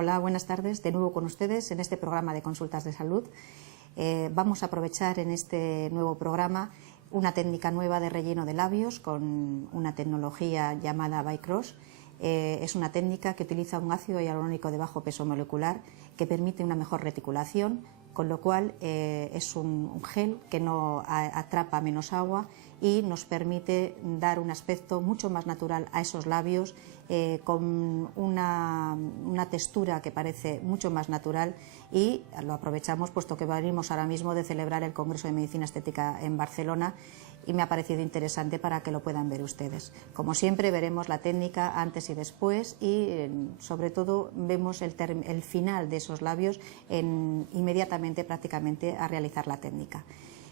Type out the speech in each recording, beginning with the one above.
Hola, buenas tardes. De nuevo con ustedes en este programa de consultas de salud. Vamos a aprovechar en este nuevo programa una técnica nueva de relleno de labios con una tecnología llamada Bicross. Es una técnica que utiliza un ácido hialurónico de bajo peso molecular que permite una mejor reticulación, con lo cual es un gel que no atrapa menos agua y nos permite dar un aspecto mucho más natural a esos labios, con una textura que parece mucho más natural, y lo aprovechamos puesto que venimos ahora mismo de celebrar el Congreso de Medicina Estética en Barcelona y me ha parecido interesante para que lo puedan ver ustedes. Como siempre, veremos la técnica antes y después y sobre todo vemos el final de esos labios inmediatamente prácticamente a realizar la técnica.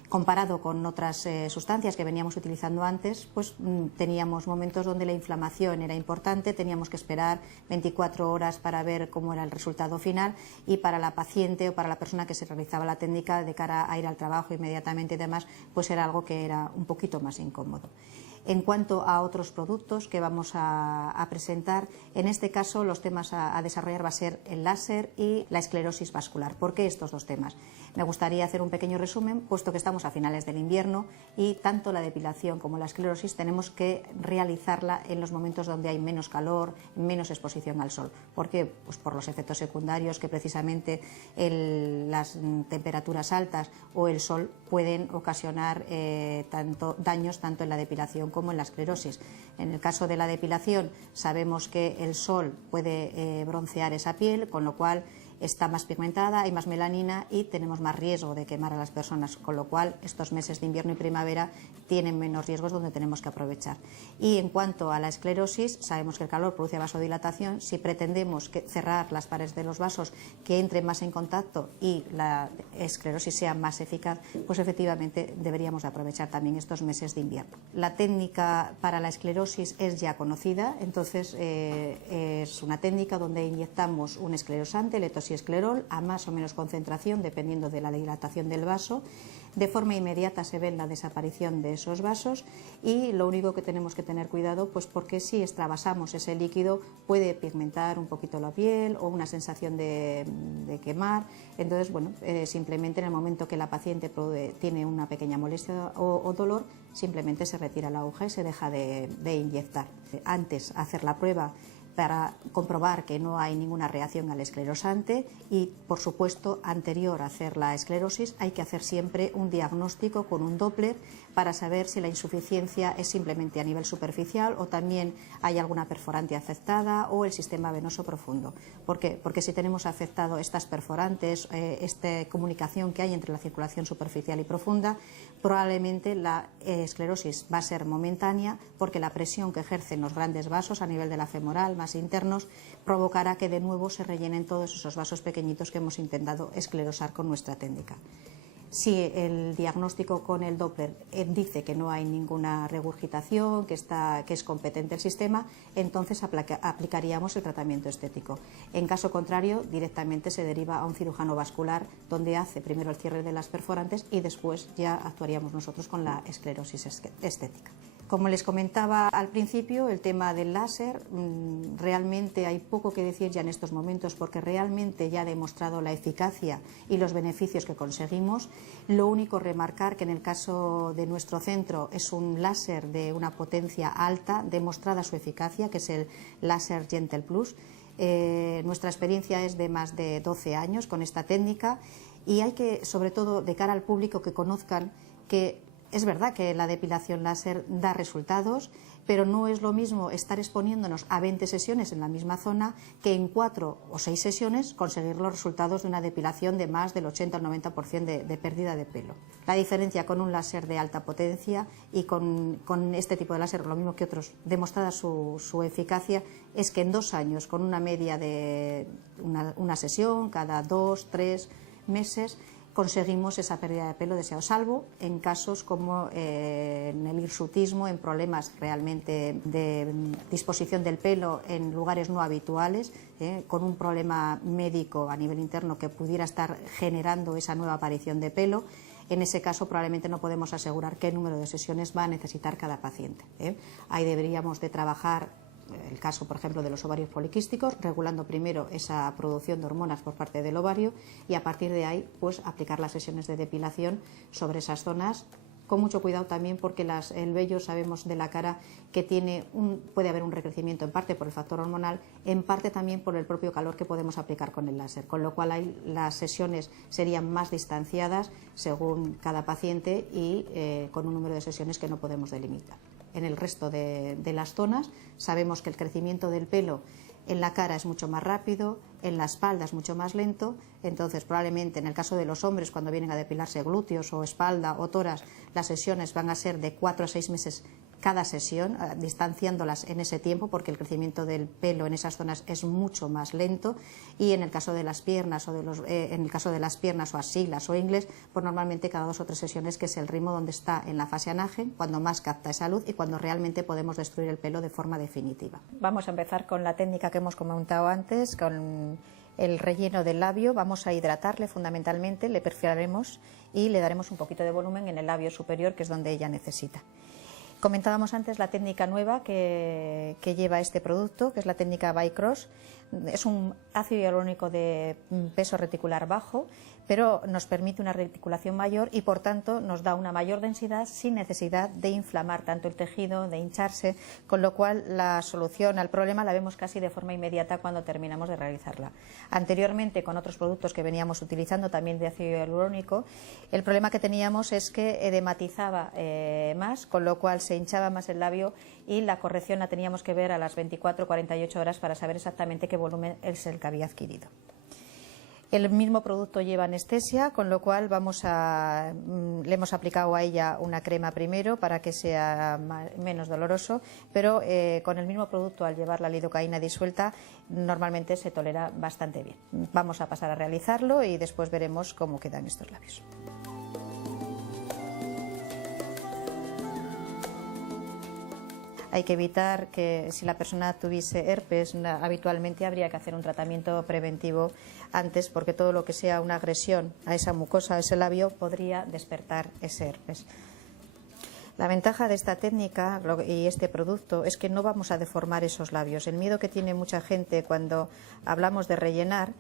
Comparado con otras sustancias que veníamos utilizando antes, pues teníamos momentos donde la inflamación era importante, teníamos que esperar 24 horas para ver cómo era el resultado final, y para la paciente o para la persona que se realizaba la técnica de cara a ir al trabajo inmediatamente y demás, pues era algo que era un poquito más incómodo. En cuanto a otros productos que vamos a presentar, en este caso los temas a desarrollar va a ser el láser y la esclerosis vascular. ¿Por qué estos dos temas? Me gustaría hacer un pequeño resumen, puesto que estamos a finales del invierno y tanto la depilación como la esclerosis tenemos que realizarla en los momentos donde hay menos calor, menos exposición al sol. ¿Por qué? Pues por los efectos secundarios que precisamente las temperaturas altas o el sol pueden ocasionar daños tanto en la depilación como en la esclerosis. En el caso de la depilación sabemos que el sol puede broncear esa piel, con lo cual está más pigmentada, hay más melanina y tenemos más riesgo de quemar a las personas, con lo cual estos meses de invierno y primavera tienen menos riesgos, donde tenemos que aprovechar. Y en cuanto a la esclerosis, sabemos que el calor produce vasodilatación. Si pretendemos cerrar las paredes de los vasos, que entren más en contacto y la esclerosis sea más eficaz, pues efectivamente deberíamos aprovechar también estos meses de invierno. La técnica para la esclerosis es ya conocida, entonces es una técnica donde inyectamos un esclerosante, el etoxiesclerol, a más o menos concentración dependiendo de la dilatación del vaso. De forma inmediata se ve la desaparición de esos vasos y lo único que tenemos que tener cuidado, pues porque si extravasamos ese líquido puede pigmentar un poquito la piel o una sensación de quemar. Entonces, bueno, simplemente en el momento que la paciente tiene una pequeña molestia o dolor, simplemente se retira la aguja y se deja de inyectar. Antes hacer la prueba para comprobar que no hay ninguna reacción al esclerosante y, por supuesto, anterior a hacer la esclerosis hay que hacer siempre un diagnóstico con un Doppler para saber si la insuficiencia es simplemente a nivel superficial o también hay alguna perforante afectada o el sistema venoso profundo. ¿Por qué? Porque si tenemos afectado estas perforantes, esta comunicación que hay entre la circulación superficial y profunda, probablemente la esclerosis va a ser momentánea, porque la presión que ejercen los grandes vasos a nivel de la femoral, más internos, provocará que de nuevo se rellenen todos esos vasos pequeñitos que hemos intentado esclerosar con nuestra técnica. Si el diagnóstico con el Doppler dice que no hay ninguna regurgitación, que es competente el sistema, entonces aplicaríamos el tratamiento estético. En caso contrario, directamente se deriva a un cirujano vascular, donde hace primero el cierre de las perforantes y después ya actuaríamos nosotros con la esclerosis estética. Como les comentaba al principio, el tema del láser, realmente hay poco que decir ya en estos momentos, porque realmente ya ha demostrado la eficacia y los beneficios que conseguimos. Lo único, remarcar que en el caso de nuestro centro es un láser de una potencia alta, demostrada su eficacia, que es el láser Gentle Plus. Nuestra experiencia es de más de 12 años con esta técnica y hay que, sobre todo de cara al público, que conozcan que es verdad que la depilación láser da resultados, pero no es lo mismo estar exponiéndonos a 20 sesiones en la misma zona que en 4 o 6 sesiones conseguir los resultados de una depilación de más del 80 o 90% de pérdida de pelo. La diferencia con un láser de alta potencia y con este tipo de láser, lo mismo que otros, demostrada su eficacia, es que en 2 años, con una media de una sesión cada 2 o 3 meses, conseguimos esa pérdida de pelo deseado, salvo en casos como en el hirsutismo, en problemas realmente de disposición del pelo en lugares no habituales, con un problema médico a nivel interno que pudiera estar generando esa nueva aparición de pelo. En ese caso probablemente no podemos asegurar qué número de sesiones va a necesitar cada paciente. Ahí deberíamos de trabajar el caso, por ejemplo, de los ovarios poliquísticos, regulando primero esa producción de hormonas por parte del ovario y a partir de ahí pues aplicar las sesiones de depilación sobre esas zonas, con mucho cuidado también porque el vello sabemos de la cara que puede haber un recrecimiento en parte por el factor hormonal, en parte también por el propio calor que podemos aplicar con el láser, con lo cual ahí las sesiones serían más distanciadas según cada paciente y con un número de sesiones que no podemos delimitar. En el resto de las zonas sabemos que el crecimiento del pelo en la cara es mucho más rápido, en la espalda es mucho más lento, entonces probablemente en el caso de los hombres cuando vienen a depilarse glúteos o espalda o toras, las sesiones van a ser de 4 a 6 meses cada sesión, distanciándolas en ese tiempo porque el crecimiento del pelo en esas zonas es mucho más lento y en el caso de las piernas o axilas o ingles, pues normalmente cada 2 o 3 sesiones, que es el ritmo donde está en la fase anagen, cuando más capta esa luz y cuando realmente podemos destruir el pelo de forma definitiva. Vamos a empezar con la técnica que hemos comentado antes, con el relleno del labio. Vamos a hidratarle fundamentalmente, le perfilaremos y le daremos un poquito de volumen en el labio superior, que es donde ella necesita. Comentábamos antes la técnica nueva que lleva este producto, que es la técnica Bicross. Es un ácido hialurónico de peso reticular bajo, pero nos permite una reticulación mayor y por tanto nos da una mayor densidad sin necesidad de inflamar tanto el tejido, de hincharse, con lo cual la solución al problema la vemos casi de forma inmediata cuando terminamos de realizarla. Anteriormente, con otros productos que veníamos utilizando también de ácido hialurónico, el problema que teníamos es que edematizaba más, con lo cual se hinchaba más el labio y la corrección la teníamos que ver a las 24 o 48 horas para saber exactamente qué volumen es el que había adquirido. El mismo producto lleva anestesia, con lo cual le hemos aplicado a ella una crema primero para que sea menos doloroso, pero con el mismo producto, al llevar la lidocaína disuelta, normalmente se tolera bastante bien. Vamos a pasar a realizarlo y después veremos cómo quedan estos labios. Hay que evitar que, si la persona tuviese herpes, habitualmente habría que hacer un tratamiento preventivo antes, porque todo lo que sea una agresión a esa mucosa, a ese labio, podría despertar ese herpes. La ventaja de esta técnica y este producto es que no vamos a deformar esos labios. El miedo que tiene mucha gente cuando hablamos de rellenar,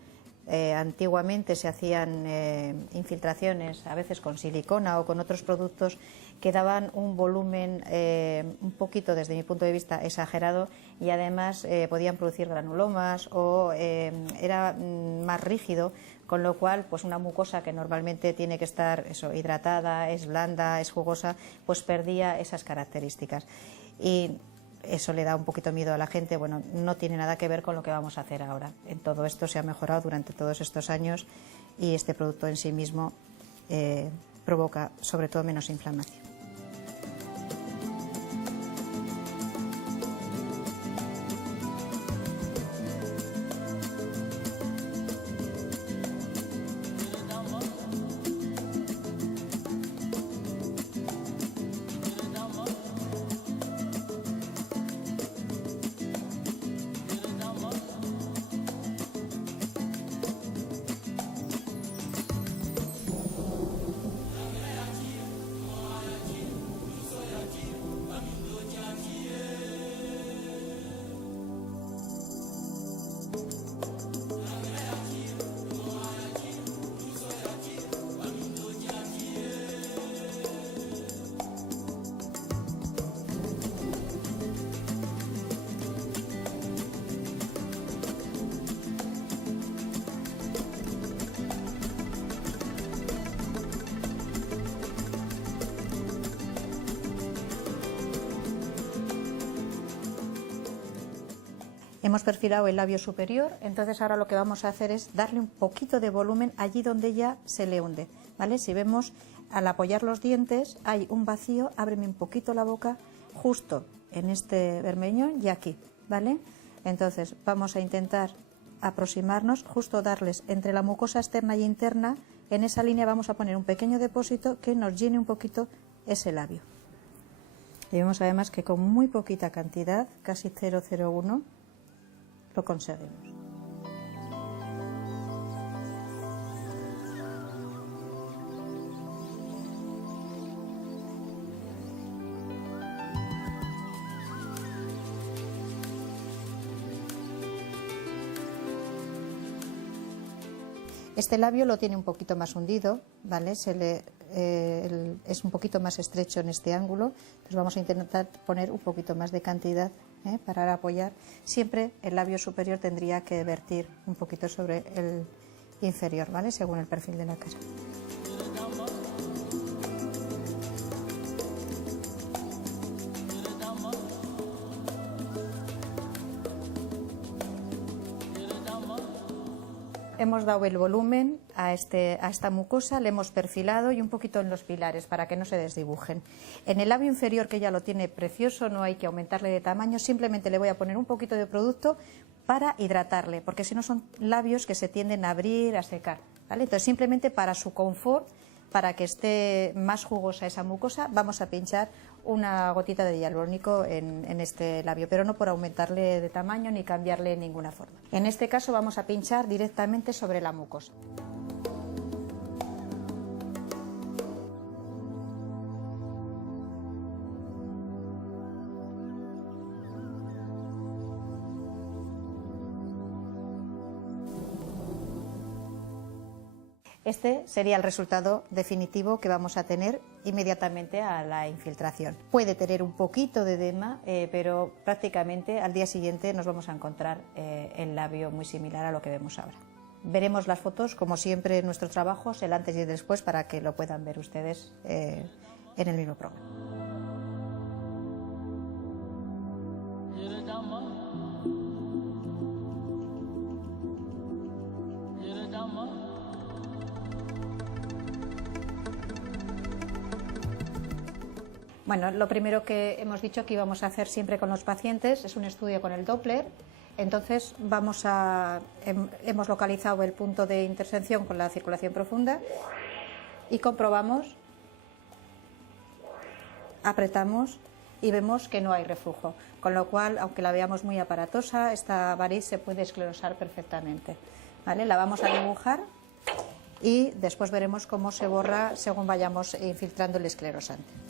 antiguamente se hacían infiltraciones, a veces con silicona o con otros productos que daban un volumen un poquito, desde mi punto de vista, exagerado y además podían producir granulomas o era más rígido, con lo cual pues una mucosa que normalmente tiene que estar hidratada, es blanda, es jugosa, pues perdía esas características. Y eso le da un poquito miedo a la gente. Bueno, no tiene nada que ver con lo que vamos a hacer ahora. En todo esto se ha mejorado durante todos estos años y este producto en sí mismo provoca sobre todo menos inflamación. Hemos perfilado el labio superior, entonces ahora lo que vamos a hacer es darle un poquito de volumen allí donde ya se le hunde, ¿vale? Si vemos, al apoyar los dientes hay un vacío, ábreme un poquito la boca justo en este bermeñón y aquí, ¿vale? Entonces vamos a intentar aproximarnos, justo darles entre la mucosa externa y interna, en esa línea vamos a poner un pequeño depósito que nos llene un poquito ese labio. Y vemos además que con muy poquita cantidad, casi 0,01, lo conseguimos. Este labio lo tiene un poquito más hundido, ¿vale? Es un poquito más estrecho en este ángulo, entonces vamos a intentar poner un poquito más de cantidad para apoyar. Siempre el labio superior tendría que vertir un poquito sobre el inferior, ¿vale? Según el perfil de la cara. Hemos dado el volumen a esta mucosa, le hemos perfilado y un poquito en los pilares para que no se desdibujen. En el labio inferior, que ya lo tiene precioso, no hay que aumentarle de tamaño, simplemente le voy a poner un poquito de producto para hidratarle, porque si no son labios que se tienden a abrir, a secar, ¿vale? Entonces simplemente para su confort, para que esté más jugosa esa mucosa, vamos a pinchar una gotita de hialurónico en este labio, pero no por aumentarle de tamaño ni cambiarle en ninguna forma. En este caso vamos a pinchar directamente sobre la mucosa. Este sería el resultado definitivo que vamos a tener inmediatamente a la infiltración. Puede tener un poquito de edema, pero prácticamente al día siguiente nos vamos a encontrar el labio muy similar a lo que vemos ahora. Veremos las fotos, como siempre en nuestros trabajos, el antes y el después, para que lo puedan ver ustedes en el mismo programa. Bueno, lo primero que hemos dicho que íbamos a hacer siempre con los pacientes es un estudio con el Doppler. Entonces hemos localizado el punto de intersección con la circulación profunda y comprobamos, apretamos y vemos que no hay reflujo, con lo cual, aunque la veamos muy aparatosa, esta variz se puede esclerosar perfectamente, ¿vale? La vamos a dibujar y después veremos cómo se borra según vayamos infiltrando el esclerosante.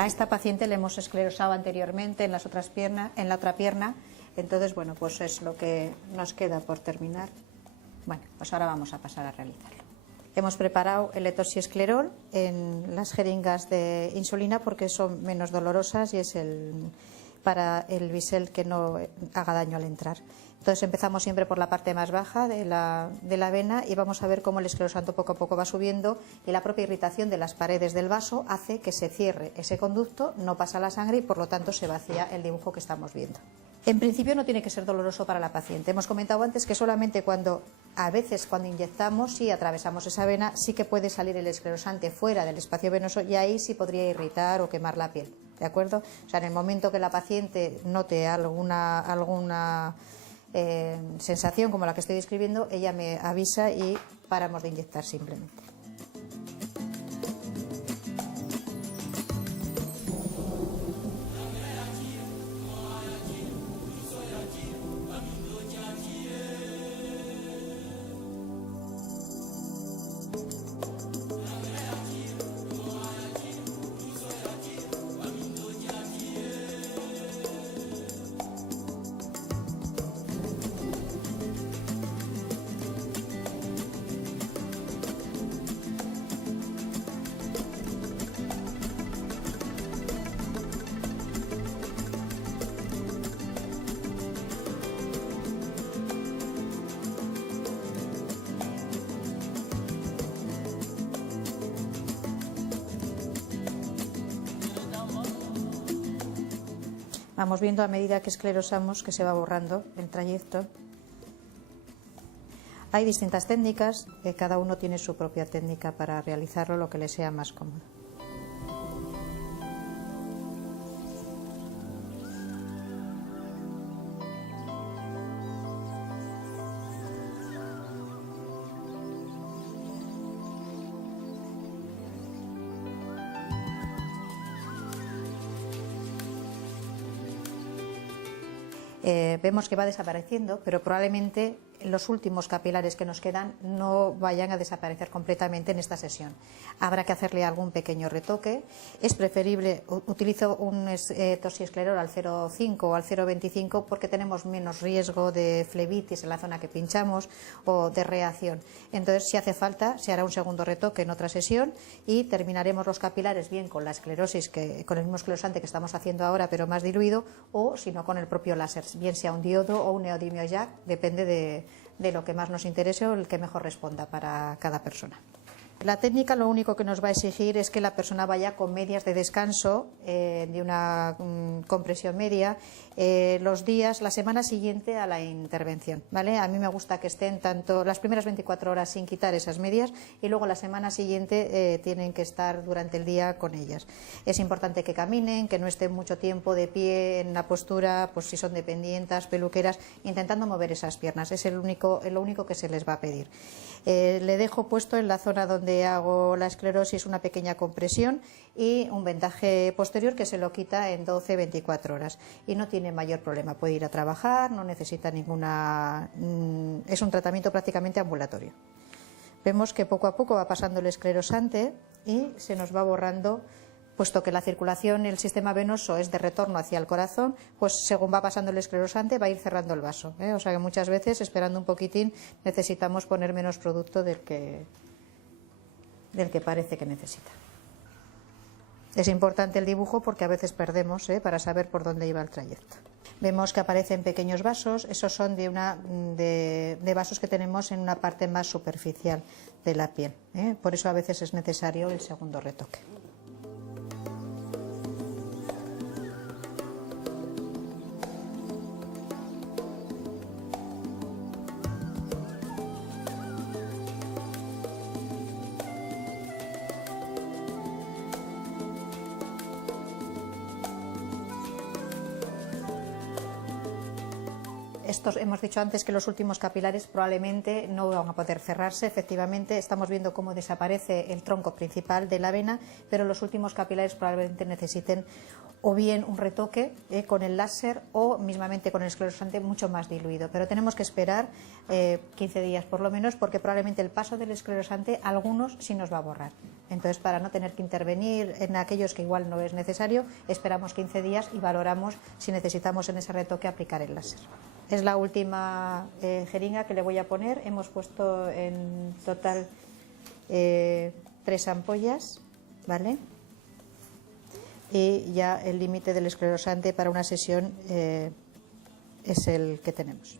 A esta paciente le hemos esclerosado anteriormente en la otra pierna, entonces bueno, pues es lo que nos queda por terminar. Bueno, pues ahora vamos a pasar a realizarlo. Hemos preparado el etoxiesclerol en las jeringas de insulina porque son menos dolorosas y es para el bisel que no haga daño al entrar. Entonces empezamos siempre por la parte más baja de la vena y vamos a ver cómo el esclerosante poco a poco va subiendo y la propia irritación de las paredes del vaso hace que se cierre ese conducto, no pasa la sangre y por lo tanto se vacía el dibujo que estamos viendo. En principio no tiene que ser doloroso para la paciente. Hemos comentado antes que solamente a veces cuando inyectamos, si atravesamos esa vena, sí que puede salir el esclerosante fuera del espacio venoso y ahí sí podría irritar o quemar la piel, ¿de acuerdo? O sea, en el momento que la paciente note alguna sensación como la que estoy describiendo, ella me avisa y paramos de inyectar simplemente. Vamos viendo a medida que esclerosamos que se va borrando el trayecto. Hay distintas técnicas, cada uno tiene su propia técnica para realizarlo, lo que le sea más cómodo. Vemos que va desapareciendo, pero probablemente los últimos capilares que nos quedan no vayan a desaparecer completamente en esta sesión. Habrá que hacerle algún pequeño retoque. Es preferible, utilizo un toxiesclerol al 0,5 o al 0,25 porque tenemos menos riesgo de flebitis en la zona que pinchamos o de reacción. Entonces, si hace falta, se hará un segundo retoque en otra sesión y terminaremos los capilares bien con la esclerosis, con el mismo esclerosante que estamos haciendo ahora, pero más diluido, o si no con el propio láser, bien sea un diodo o un neodimio jack, depende de lo que más nos interese o el que mejor responda para cada persona. La técnica lo único que nos va a exigir es que la persona vaya con medias de descanso de una compresión media los días, la semana siguiente a la intervención, ¿vale? A mí me gusta que estén tanto las primeras 24 horas sin quitar esas medias y luego la semana siguiente tienen que estar durante el día con ellas. Es importante que caminen, que no estén mucho tiempo de pie en la postura, pues si son dependientes, peluqueras, intentando mover esas piernas. Es lo único que se les va a pedir. Le dejo puesto en la zona donde hago la esclerosis una pequeña compresión y un vendaje posterior que se lo quita en 12-24 horas y no tiene mayor problema, puede ir a trabajar, no necesita ninguna... es un tratamiento prácticamente ambulatorio. Vemos que poco a poco va pasando el esclerosante y se nos va borrando, puesto que la circulación, el sistema venoso es de retorno hacia el corazón, pues según va pasando el esclerosante va a ir cerrando el vaso, ¿eh? O sea que muchas veces, esperando un poquitín, necesitamos poner menos producto del que parece que necesita. Es importante el dibujo porque a veces perdemos para saber por dónde iba el trayecto. Vemos que aparecen pequeños vasos, esos son de vasos que tenemos en una parte más superficial de la piel, ¿eh? Por eso a veces es necesario el segundo retoque. Hemos dicho antes que los últimos capilares probablemente no van a poder cerrarse. Efectivamente, estamos viendo cómo desaparece el tronco principal de la vena, pero los últimos capilares probablemente necesiten o bien un retoque con el láser o mismamente con el esclerosante mucho más diluido. Pero tenemos que esperar 15 días por lo menos, porque probablemente el paso del esclerosante algunos sí nos va a borrar. Entonces, para no tener que intervenir en aquellos que igual no es necesario, esperamos 15 días y valoramos si necesitamos en ese retoque aplicar el láser. Es la última jeringa que le voy a poner. Hemos puesto en total 3 ampollas, ¿vale? Y ya el límite del esclerosante para una sesión es el que tenemos.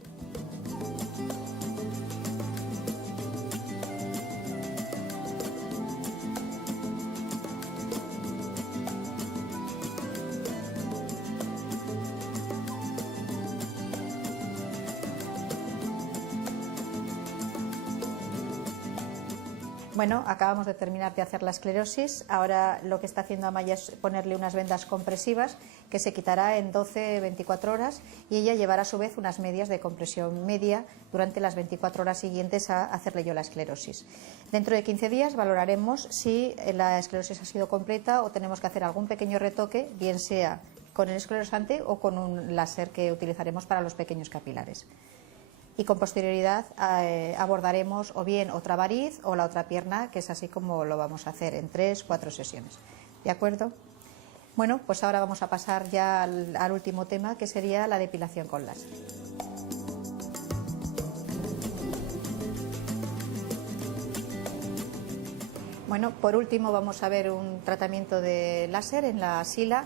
Bueno, acabamos de terminar de hacer la esclerosis. Ahora lo que está haciendo Amaya es ponerle unas vendas compresivas que se quitará en 12-24 horas y ella llevará a su vez unas medias de compresión media durante las 24 horas siguientes a hacerle yo la esclerosis. Dentro de 15 días valoraremos si la esclerosis ha sido completa o tenemos que hacer algún pequeño retoque, bien sea con el esclerosante o con un láser que utilizaremos para los pequeños capilares. Y con posterioridad abordaremos o bien otra variz o la otra pierna, que es así como lo vamos a hacer en 3-4 sesiones. ¿De acuerdo? Bueno, pues ahora vamos a pasar ya al último tema, que sería la depilación con láser. Bueno, por último vamos a ver un tratamiento de láser en la axila.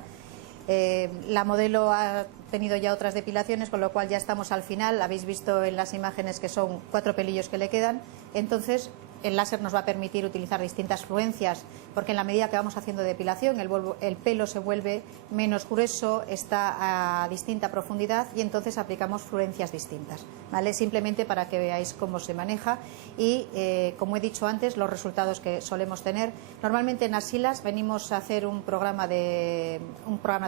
La modelo ha tenido ya otras depilaciones, con lo cual ya estamos al final. Habéis visto en las imágenes que son 4 pelillos que le quedan. Entonces el láser nos va a permitir utilizar distintas fluencias, porque en la medida que vamos haciendo depilación el pelo se vuelve menos grueso, está a distinta profundidad y entonces aplicamos fluencias distintas, ¿vale? Simplemente para que veáis cómo se maneja y, como he dicho antes, los resultados que solemos tener. Normalmente en axilas venimos a hacer un programa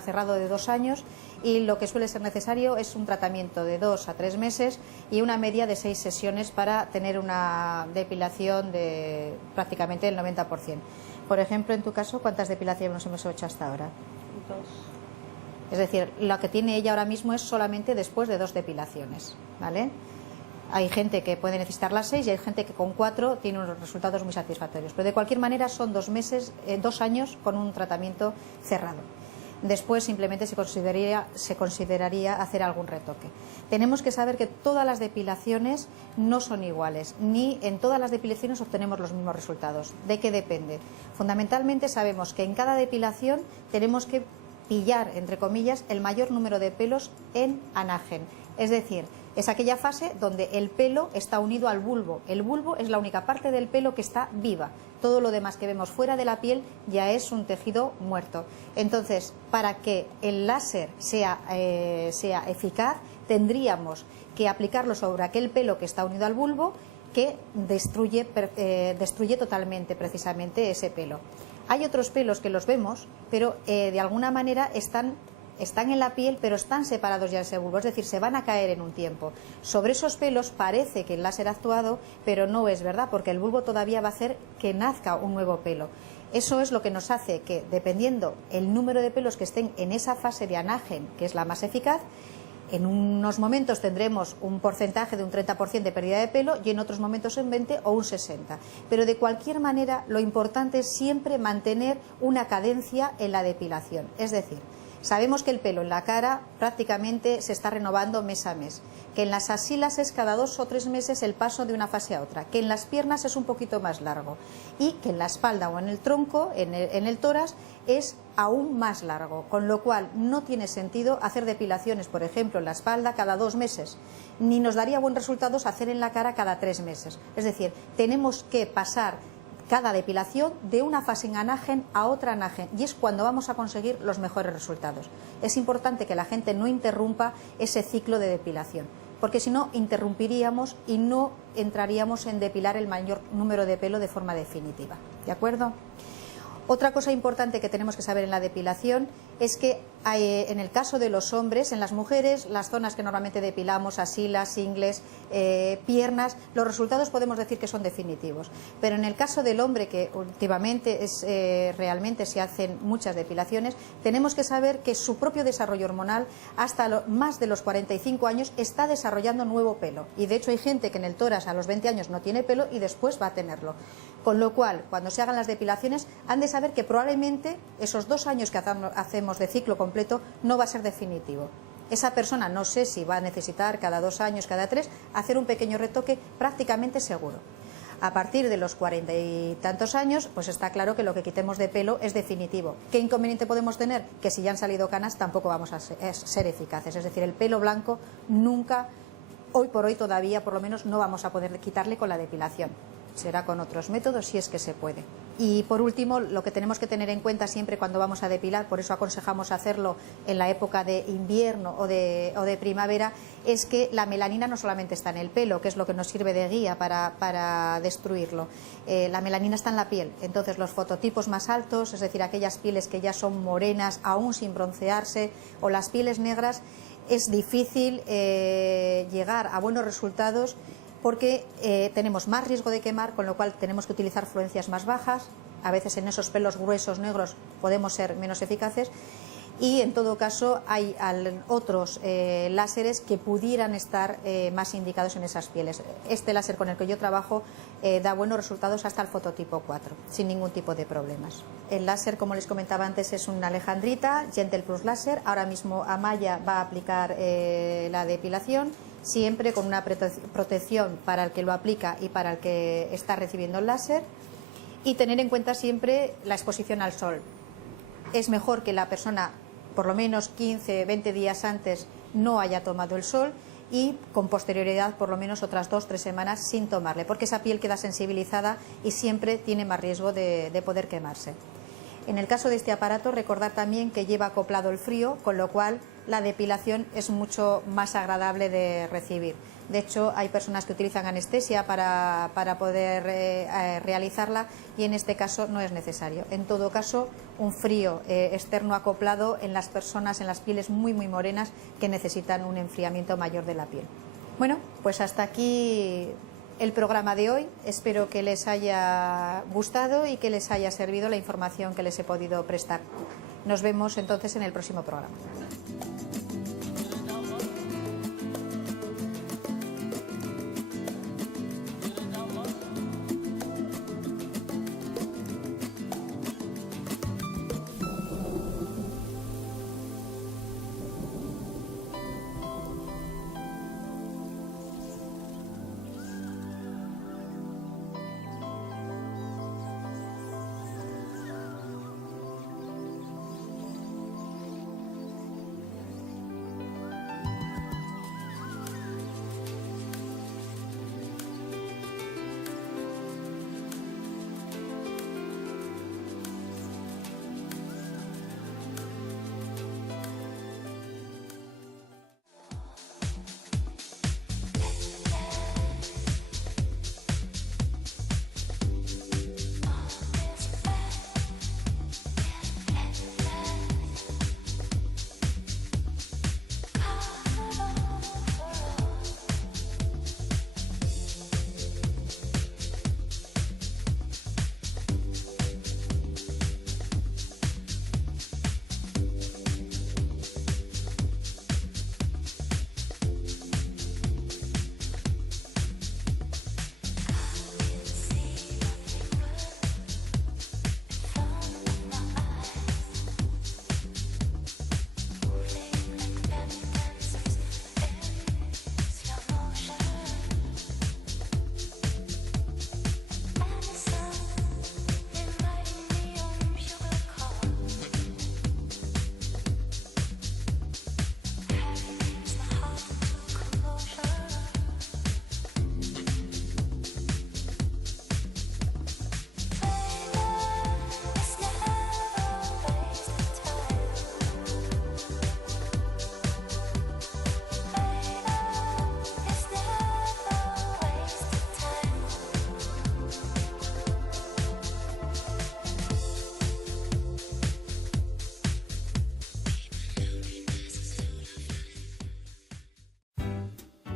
cerrado de 2 años y lo que suele ser necesario es un tratamiento de 2 a 3 meses y una media de 6 sesiones para tener una depilación de prácticamente el 90%. Por ejemplo, en tu caso, ¿cuántas depilaciones nos hemos hecho hasta ahora? 2. Es decir, lo que tiene ella ahora mismo es solamente después de 2 depilaciones, ¿vale? Hay gente que puede necesitar las 6 y hay gente que con 4 tiene unos resultados muy satisfactorios. Pero de cualquier manera son 2 años con un tratamiento cerrado. Después simplemente se consideraría hacer algún retoque. Tenemos que saber que todas las depilaciones no son iguales, ni en todas las depilaciones obtenemos los mismos resultados. ¿De qué depende? Fundamentalmente sabemos que en cada depilación tenemos que pillar, entre comillas, el mayor número de pelos en anagen. Es decir, es aquella fase donde el pelo está unido al bulbo. El bulbo es la única parte del pelo que está viva. Todo lo demás que vemos fuera de la piel ya es un tejido muerto. Entonces, para que el láser sea eficaz, tendríamos que aplicarlo sobre aquel pelo que está unido al bulbo, que destruye totalmente precisamente ese pelo. Hay otros pelos que los vemos, pero de alguna manera están en la piel, pero están separados ya de ese bulbo, es decir, se van a caer en un tiempo. Sobre esos pelos parece que el láser ha actuado, pero no es verdad, porque el bulbo todavía va a hacer que nazca un nuevo pelo. Eso es lo que nos hace que, dependiendo el número de pelos que estén en esa fase de anagen, que es la más eficaz, en unos momentos tendremos un porcentaje de un 30% de pérdida de pelo y en otros momentos un 20 o un 60%. Pero de cualquier manera lo importante es siempre mantener una cadencia en la depilación. Es decir, sabemos que el pelo en la cara prácticamente se está renovando mes a mes, que en las axilas es cada 2 o 3 meses el paso de una fase a otra, que en las piernas es un poquito más largo y que en la espalda o en el tronco, en el tórax, es aún más largo, con lo cual no tiene sentido hacer depilaciones, por ejemplo, en la espalda cada 2 meses, ni nos daría buenos resultados hacer en la cara cada 3 meses. Es decir, tenemos que pasar cada depilación de una fase en anagen a otra anagen y es cuando vamos a conseguir los mejores resultados. Es importante que la gente no interrumpa ese ciclo de depilación, porque si no interrumpiríamos y no entraríamos en depilar el mayor número de pelo de forma definitiva. ¿De acuerdo? Otra cosa importante que tenemos que saber en la depilación es que en el caso de los hombres, en las mujeres, las zonas que normalmente depilamos, axilas, ingles, piernas, los resultados podemos decir que son definitivos. Pero en el caso del hombre, que últimamente realmente se hacen muchas depilaciones, tenemos que saber que su propio desarrollo hormonal, hasta más de los 45 años, está desarrollando nuevo pelo. Y de hecho hay gente que en el tórax a los 20 años no tiene pelo y después va a tenerlo. Con lo cual, cuando se hagan las depilaciones, han de saber que probablemente esos 2 años que hacemos de ciclo completo no va a ser definitivo. Esa persona no sé si va a necesitar cada 2 años, cada 3, hacer un pequeño retoque prácticamente seguro. A partir de los 40 y tantos años, pues está claro que lo que quitemos de pelo es definitivo. ¿Qué inconveniente podemos tener? Que si ya han salido canas tampoco vamos a ser eficaces. Es decir, el pelo blanco nunca, hoy por hoy todavía por lo menos, no vamos a poder quitarle con la depilación. Será con otros métodos si es que se puede. Y por último, lo que tenemos que tener en cuenta siempre cuando vamos a depilar, por eso aconsejamos hacerlo en la época de invierno o de primavera, es que la melanina no solamente está en el pelo, que es lo que nos sirve de guía para destruirlo. La melanina está en la piel, entonces los fototipos más altos, es decir, aquellas pieles que ya son morenas aún sin broncearse, o las pieles negras, es difícil llegar a buenos resultados porque tenemos más riesgo de quemar, con lo cual tenemos que utilizar fluencias más bajas. A veces en esos pelos gruesos negros podemos ser menos eficaces y en todo caso hay otros láseres que pudieran estar más indicados en esas pieles. Este láser con el que yo trabajo da buenos resultados hasta el fototipo 4, sin ningún tipo de problemas. El láser, como les comentaba antes, es una alejandrita, Gentle Plus Láser. Ahora mismo Amaya va a aplicar la depilación, siempre con una protección para el que lo aplica y para el que está recibiendo el láser, y tener en cuenta siempre la exposición al sol. Es mejor que la persona por lo menos 15, 20 días antes no haya tomado el sol y con posterioridad por lo menos otras 2 o 3 semanas sin tomarle, porque esa piel queda sensibilizada y siempre tiene más riesgo de poder quemarse. En el caso de este aparato, recordar también que lleva acoplado el frío, con lo cual la depilación es mucho más agradable de recibir. De hecho, hay personas que utilizan anestesia para poder realizarla y en este caso no es necesario. En todo caso, un frío externo acoplado en las personas, en las pieles muy morenas que necesitan un enfriamiento mayor de la piel. Bueno, pues hasta aquí el programa de hoy. Espero que les haya gustado y que les haya servido la información que les he podido prestar. Nos vemos entonces en el próximo programa.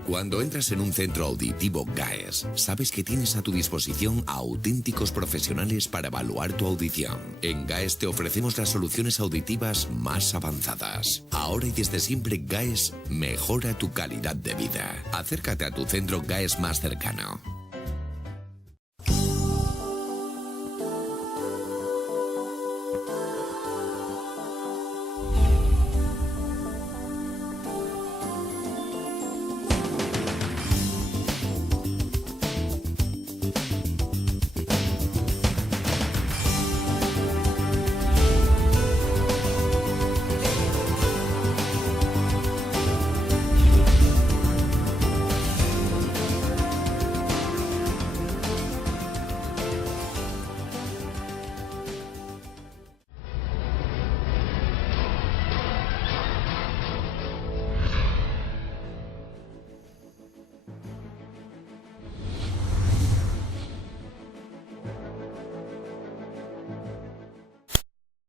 Cuando entras en un centro auditivo GAES, sabes que tienes a tu disposición a auténticos profesionales para evaluar tu audición. En GAES te ofrecemos las soluciones auditivas más avanzadas. Ahora y desde siempre, GAES mejora tu calidad de vida. Acércate a tu centro GAES más cercano.